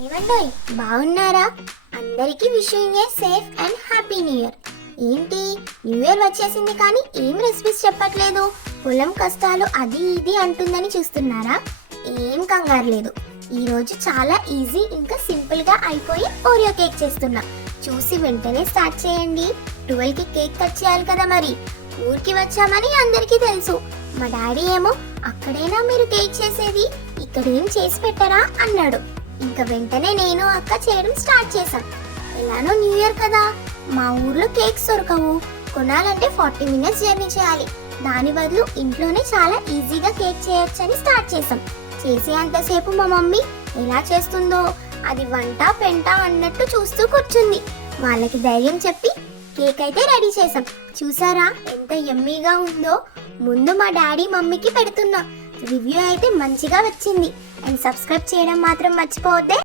ఏమండోయ్ బాగున్నారా? అందరికీ wishing A safe and happy new year. ఏంటి న్యూ ఇయర్ వచ్చేసింది కానీ ఏం రెసిపీస్ చెప్పట్లేదు? పొలం కష్టాలు అది ఇది అంటుందని చూస్తున్నారా? ఏం కంగారు లేదు, ఈరోజు చాలా ఈజీ ఇంకా సింపుల్గా అయిపోయి ఓరియో కేక్ చేస్తున్నా. చూసి వెంటనే స్టార్ట్ చేయండి. 12కి కేక్ కట్ చేయాలి కదా, మరి ఊరికి వచ్చామని అందరికీ తెలుసు. మా డాడీ ఏమో అక్కడైనా మీరు కేక్ చేసేది, ఇక్కడ ఏం చేసి పెట్టరా అన్నాడు. ఇంకా వెంటనే నేను అక్క చేయడం స్టార్ట్ చేశాం. ఎలానో న్యూ ఇయర్ కదా, మా ఊర్లో కేక్స్ దొరకవు, కొనాలంటే 40 మినిట్స్ జర్నీ చేయాలి. దాని బదులు ఇంట్లోనే చాలా ఈజీగా కేక్ చేయొచ్చని స్టార్ట్ చేసాం. చేసే అంతసేపు మా మమ్మీ ఎలా చేస్తుందో అది వంట పెంట అన్నట్టు చూస్తూ కూర్చుంది. వాళ్ళకి ధైర్యం చెప్పి కేక్ అయితే రెడీ చేసాం. చూసారా ఎంత యమ్మీగా ఉందో? ముందు మా డాడీ మమ్మీకి పెడుతున్నా. రివ్యూ అయితే మంచిగా వచ్చింది. అండ్ సబ్స్క్రైబ్ చేయడం మాత్రం మర్చిపోవద్దే.